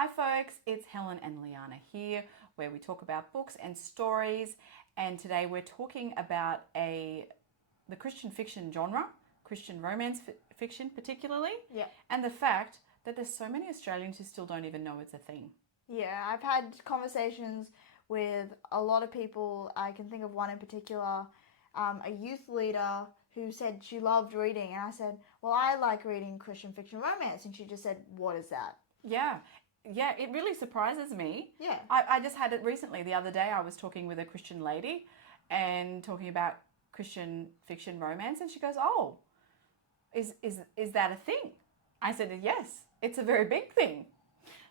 Hi folks, it's Helen and Liana here, where we talk about books and stories, and today we're talking about the Christian fiction genre, Christian romance fiction particularly, Yeah. and the fact that there's so many Australians who still don't even know it's a thing. Yeah, I've had conversations with a lot of people. I can think of one in particular, a youth leader who said she loved reading. And I said, well, I like reading Christian fiction romance. And she just said, what is that? Yeah, it really surprises me. Yeah. I just had it recently. The other day I was talking with a Christian lady and talking about Christian fiction romance, and she goes, "Oh, is that a thing?" I said, "Yes, it's a very big thing."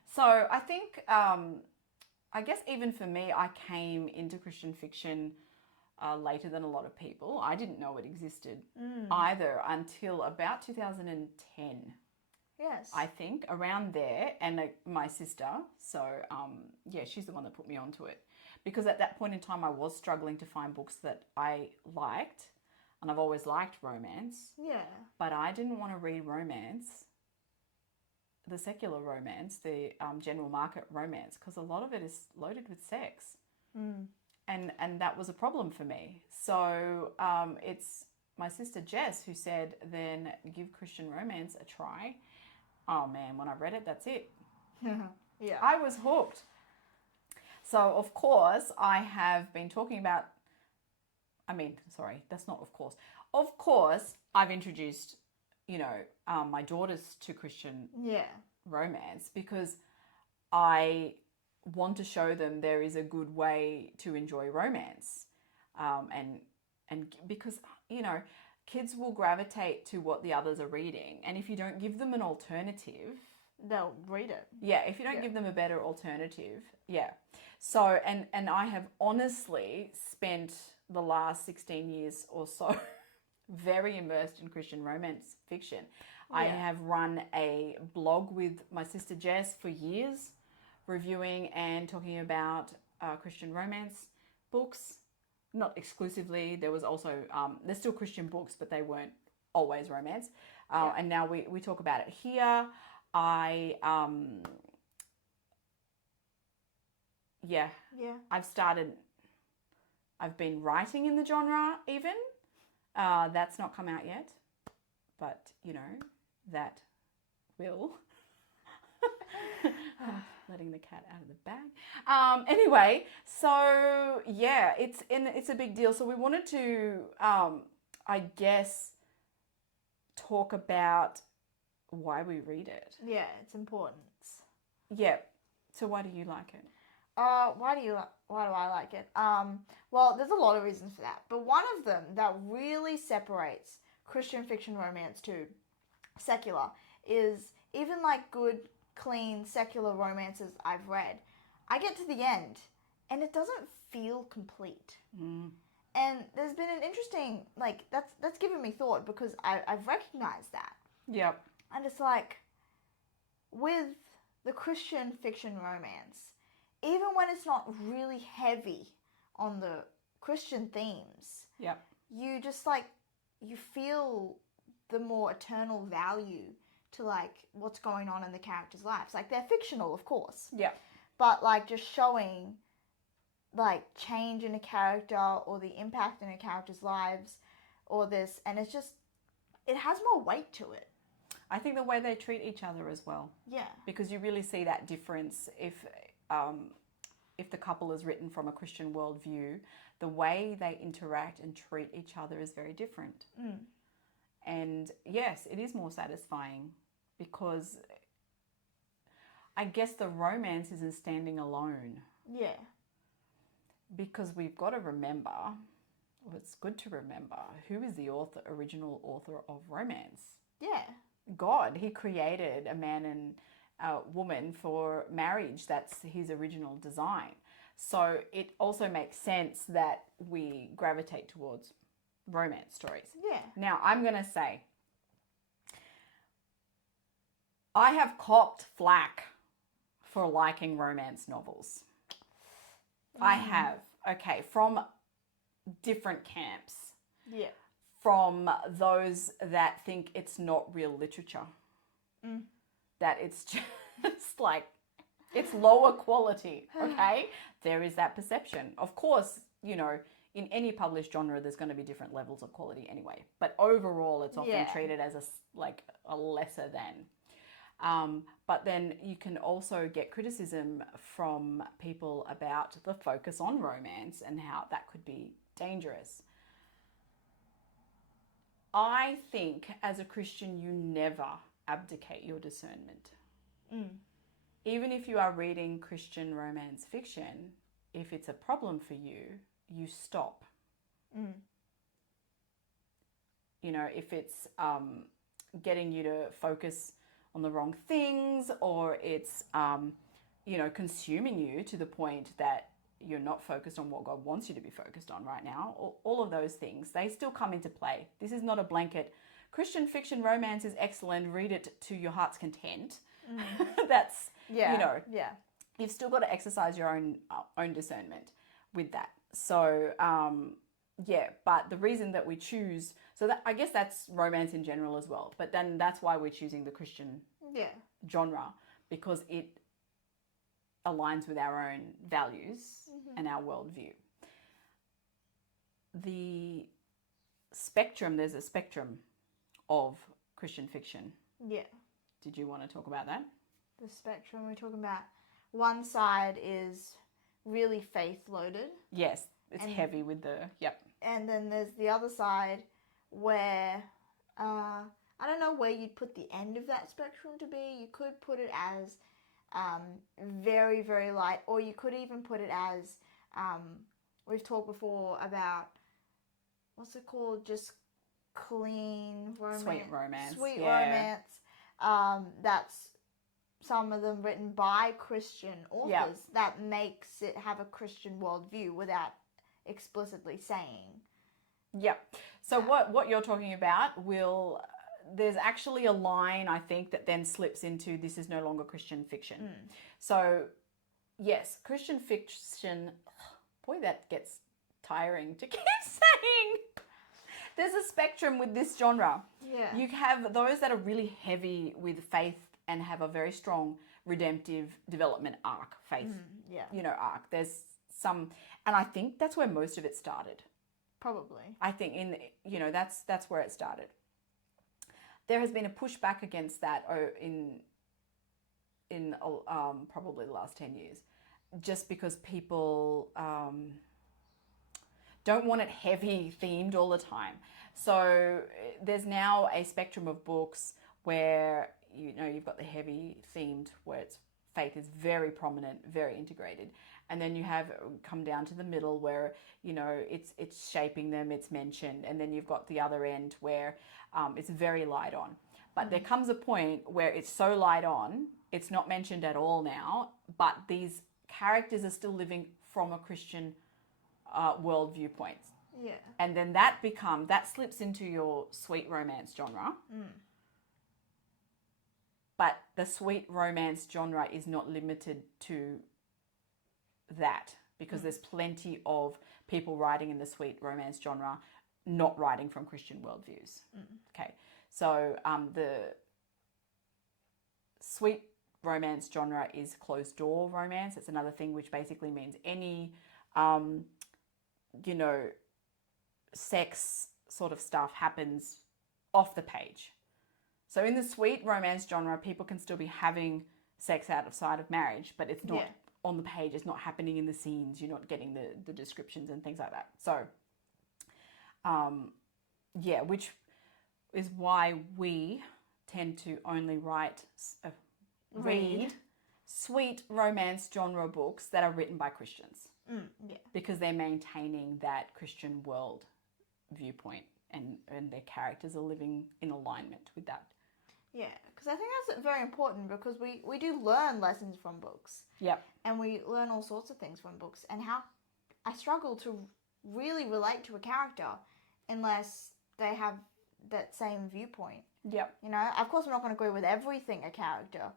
So I think, I guess even for me, I came into Christian fiction later than a lot of people. I didn't know it existed either until about 2010. Yes. I think around there, and my sister. So yeah, she's the one that put me onto it, because at that point in time I was struggling to find books that I liked, and I've always liked romance, Yeah. but I didn't want to read romance, the secular romance, the general market romance, because a lot of it is loaded with sex, and that was a problem for me. So it's my sister Jess who said, then give Christian romance a try. Oh man, when I read it, that's it. Yeah. I was hooked. So, of course, I have been talking about, that's not of course. Of course, I've introduced, my daughters to Christian Yeah. romance because I want to show them there is a good way to enjoy romance. And because, kids will gravitate to what the others are reading. And if you don't give them an alternative, They'll read it. yeah, if you don't give them a better alternative, yeah. So, and I have honestly spent the last 16 years or so very immersed in Christian romance fiction. I have run a blog with my sister Jess for years, reviewing and talking about Christian romance books. Not exclusively. There was also, there's still Christian books, but they weren't always romance. And now we talk about it here. Yeah. I've been writing in the genre even. That's not come out yet, but that will. Letting the cat out of the bag. Anyway, so yeah, it's a big deal. So we wanted to, I guess, talk about why we read it. Yeah, it's important. Yeah. So why do you like it? Why do I like it? Well, there's a lot of reasons for that, but one of them that really separates Christian fiction romance to secular is even like good, clean, secular romances I've read, I get to the end and it doesn't feel complete. And there's been an interesting, like, that's given me thought because I've recognized that. Yep. And it's like, with the Christian fiction romance, even when it's not really heavy on the Christian themes, Yep. you just like, you feel the more eternal value to like what's going on in the characters' lives. Like, they're fictional, of course. Yeah. But like just showing like change in a character or the impact in a character's lives or this, and it's just, it has more weight to it. I think the way they treat each other as well. Yeah. Because you really see that difference if the couple is written from a Christian worldview, the way they interact and treat each other is very different. And yes, it is more satisfying because I guess the romance isn't standing alone. Yeah. Because we've got to remember, or it's good to remember, who is the original author of romance? Yeah. God. He created a man and a woman for marriage. That's his original design. So it also makes sense that we gravitate towards romance stories. Yeah. Now, I'm going to say, I have copped flack for liking romance novels. I have. Okay, from different camps. Yeah. From those that think it's not real literature. That it's just like It's lower quality, okay? There is that perception. Of course, you know, in any published genre, there's going to be different levels of quality anyway. But overall, it's often Yeah. treated as like a lesser than. But then you can also get criticism from people about the focus on romance and how that could be dangerous. I think as a Christian, you never abdicate your discernment. Even if you are reading Christian romance fiction, if it's a problem for you, you stop. You know, if it's getting you to focus on the wrong things, or it's, you know, consuming you to the point that you're not focused on what God wants you to be focused on right now, all of those things, they still come into play. This is not a blanket. Christian fiction romance is excellent. Read it to your heart's content. That's, Yeah. you know, Yeah. you've still got to exercise your own discernment with that. So, yeah, but the reason that we choose, so that I guess that's romance in general as well, but then that's why we're choosing the Christian Yeah. genre, because it aligns with our own values and our worldview. There's a spectrum of Christian fiction. Yeah. Did you want to talk about that? The spectrum we're talking about. One side is really faith loaded, Yes, it's And- heavy with yep. and then there's the other side where I don't know where you'd put the end of that spectrum to be. You could put it as very, very light, or you could even put it as we've talked before about what's it called? Just clean romance. Sweet romance, Sweet yeah. romance. That's some of them written by Christian authors Yeah. that makes it have a Christian worldview without explicitly saying. Yep. So what you're talking about there's actually a line, I think, that then slips into this is no longer Christian fiction. So yes, Christian fiction, boy, that gets tiring to keep saying. There's a spectrum with this genre. Yeah. You have those that are really heavy with faith and have a very strong redemptive development arc, faith, Yeah. arc. There's some, and I think that's where most of it started. Probably. I think that's where it started. There has been a pushback against that in probably the last 10 years, just because people don't want it heavy themed all the time. So there's now a spectrum of books where you've got the heavy themed, where faith is very prominent, very integrated, and then you have come down to the middle where it's shaping them, it's mentioned, and then you've got the other end where it's very light on. But there comes a point where it's so light on, it's not mentioned at all now, but these characters are still living from a Christian world viewpoint. Yeah. And then that slips into your sweet romance genre. But the sweet romance genre is not limited to that, because there's plenty of people writing in the sweet romance genre not writing from Christian worldviews. Okay, so the sweet romance genre is closed door romance. It's another thing, which basically means any sex sort of stuff happens off the page. So in the sweet romance genre, people can still be having sex outside of marriage, but it's not on the page. It's not happening in the scenes. You're not getting the descriptions and things like that. So, which is why we tend to only read sweet romance genre books that are written by Christians. Because they're maintaining that Christian world viewpoint, and their characters are living in alignment with that. Yeah, because I think that's very important, because we do learn lessons from books. Yep. And we learn all sorts of things from books. And how I struggle to really relate to a character unless they have that same viewpoint. Yep. Of course I'm not going to agree with everything a character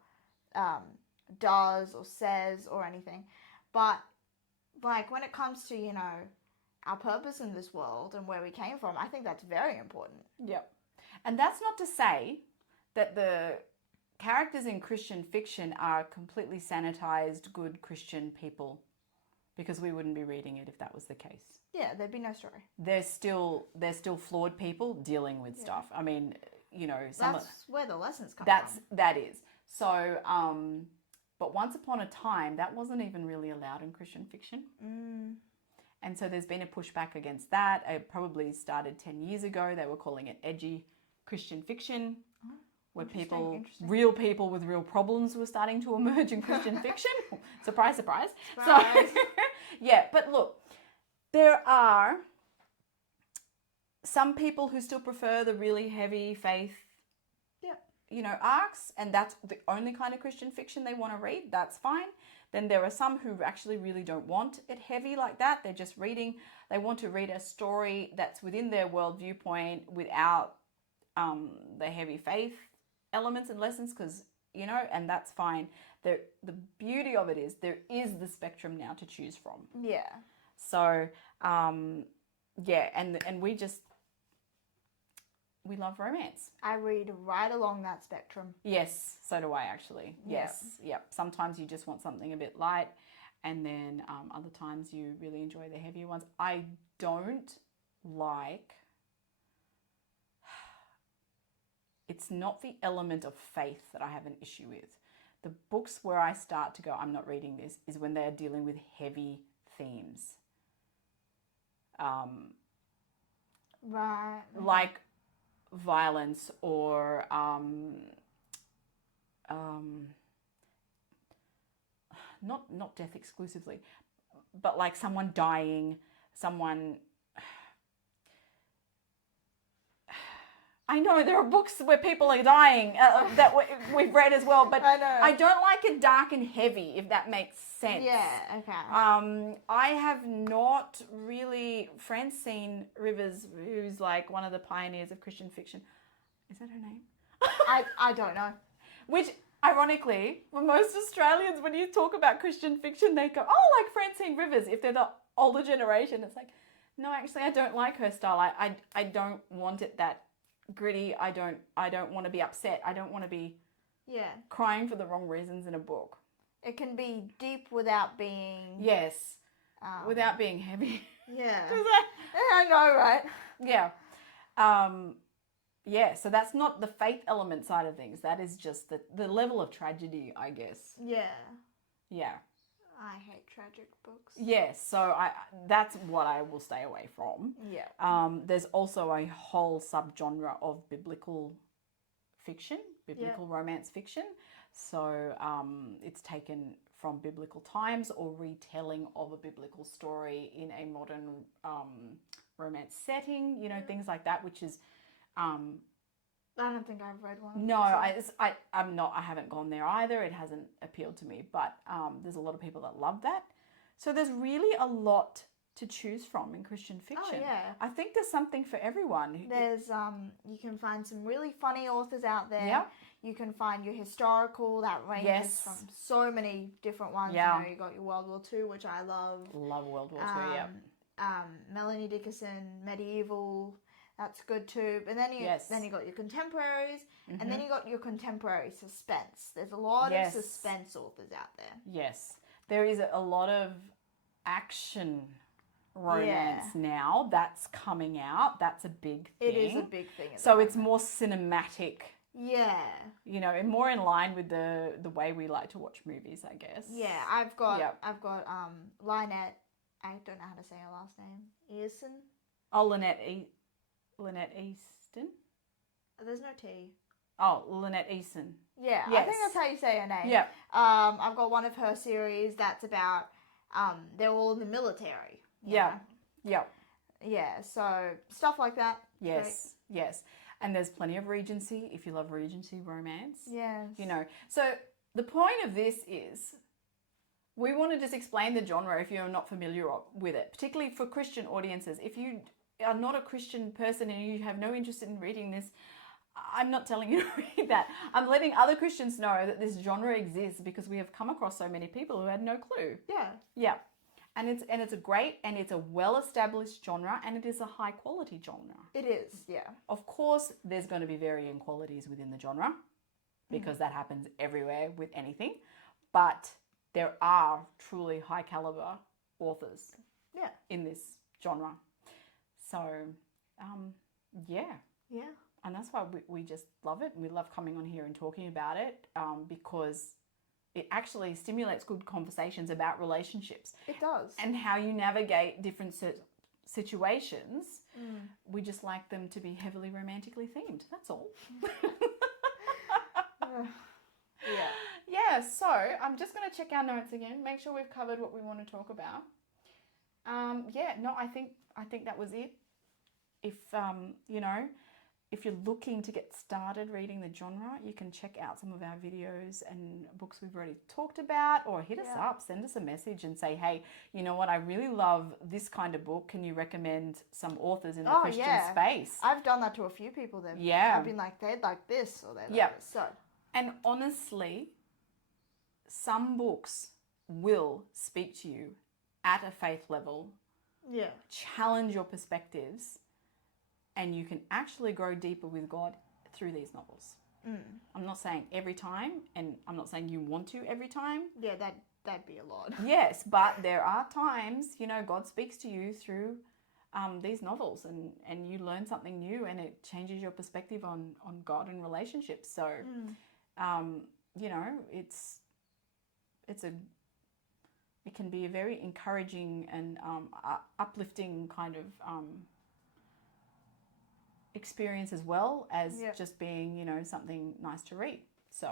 does or says or anything. But, like, when it comes to, our purpose in this world and where we came from, I think that's very important. Yep. And that's not to say that the characters in Christian fiction are completely sanitized, good Christian people, because we wouldn't be reading it if that was the case. Yeah, there'd be no story. They're still flawed people dealing with stuff. I mean, you know, That's where the lessons come that is. So, but once upon a time, that wasn't even really allowed in Christian fiction. from. And so there's been a pushback against that. It probably started 10 years ago. They were calling it edgy Christian fiction, where Interesting. real people with real problems were starting to emerge in Christian fiction. Surprise, surprise. Surprise. So, yeah, but look, there are some people who still prefer the really heavy faith, Yep. you know, arcs, and that's the only kind of Christian fiction they want to read. That's fine. Then there are some who actually really don't want it heavy like that. They're just reading. They want to read a story that's within their world viewpoint without the heavy faith elements and lessons, because, you know, and that's fine. The beauty of it is there is the spectrum now to choose from. Yeah. So, yeah, and we love romance. I read right along that spectrum. Yes, so do I actually. Yeah. Yes, yep. Sometimes you just want something a bit light, and then other times you really enjoy the heavier ones. I don't like. It's not the element of faith that I have an issue with. The books where I start to go, I'm not reading this, is when they are dealing with heavy themes. Right. Like violence or not death exclusively, but like someone dying, someone. I know there are books where people are dying that we've read as well, but I know. I don't like it dark and heavy, if that makes sense. Yeah, okay. I have not really. Francine Rivers, who's like one of the pioneers of Christian fiction, is that her name? I don't know. Which, ironically, for most Australians, when you talk about Christian fiction, they go, "Oh, like Francine Rivers." If they're the older generation, it's like, no, actually, I don't like her style. I don't want it that gritty. I don't want to be upset. I don't want to be crying for the wrong reasons in a book. It can be deep without being. Yes, without being heavy. Yeah. I know, right? Yeah. Yeah, so that's not the faith element side of things. That is just the level of tragedy, I guess. Yeah. Yeah. I hate tragic books. Yes, so that's what I will stay away from. Yeah. There's also a whole subgenre of biblical fiction, biblical romance fiction. So it's taken from biblical times or retelling of a biblical story in a modern romance setting, you know, things like that, which is... I don't think I've read one. No, I'm not. I haven't gone there either. It hasn't appealed to me, but there's a lot of people that love that. So there's really a lot to choose from in Christian fiction. Oh, yeah. I think there's something for everyone. There's you can find some really funny authors out there. Yeah. You can find your historical that ranges Yes. from so many different ones. Yeah. You know, you got your World War II, which I love. Love World War II. Yeah. Melanie Dickinson, medieval. That's good too. But then you got your contemporaries, and then you got your contemporary suspense. There's a lot of suspense authors out there. Yes, there is a lot of action romance now that's coming out. That's a big thing. It is a big thing. So it's more cinematic. Yeah. You know, and more in line with the way we like to watch movies, I guess. Yeah, I've got Lynette. I don't know how to say her last name. Earson. Oh, Lynette Easton. There's no T. Oh, Lynette Easton. Yeah, Yes. I think that's how you say her name. Yeah. I've got one of her series that's about they're all in the military. you Yeah. know? Yeah. Yeah, so stuff like that. Yes. Yes. And there's plenty of Regency if you love Regency romance. Yes. You know. So the point of this is we want to just explain the genre if you're not familiar with it, particularly for Christian audiences. If you are not a Christian person and you have no interest in reading this, I'm not telling you to read that. I'm letting other Christians know that this genre exists because we have come across so many people who had no clue. Yeah. Yeah. And it's a great and it's a well-established genre and it is a high-quality genre. It is, yeah. Of course, there's going to be varying qualities within the genre. because that happens everywhere with anything. But there are truly high caliber authors Yeah. in this genre. So, yeah. Yeah. And that's why we just love it. And we love coming on here and talking about it because it actually stimulates good conversations about relationships It does. and how you navigate different situations. We just like them to be heavily romantically themed. That's all. Yeah. Yeah, so I'm just going to check our notes again, make sure we've covered what we want to talk about. I think that was it. If if you're looking to get started reading the genre, you can check out some of our videos and books we've already talked about, or hit us up, send us a message and say, hey, you know what, I really love this kind of book. Can you recommend some authors in the Christian space? I've done that to a few people then. Yeah. I've been like, they'd like this or they'd like this. So. And honestly, some books will speak to you at a faith level, challenge your perspectives, and you can actually grow deeper with God through these novels. I'm not saying every time, and I'm not saying you want to every time. Yeah, that'd be a lot. Yes, but there are times, God speaks to you through these novels, and you learn something new, and it changes your perspective on God and relationships. So, it can be a very encouraging and uplifting kind of experience as well as just being, something nice to read. So,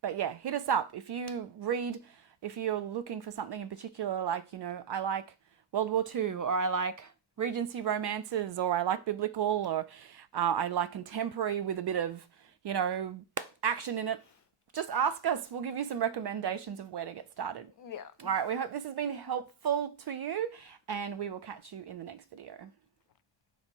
but hit us up if you're looking for something in particular, like, I like World War II, or I like Regency romances, or I like biblical, or I like contemporary with a bit of, action in it. Just ask us. We'll give you some recommendations of where to get started. Yeah. All right. We hope this has been helpful to you, and we will catch you in the next video.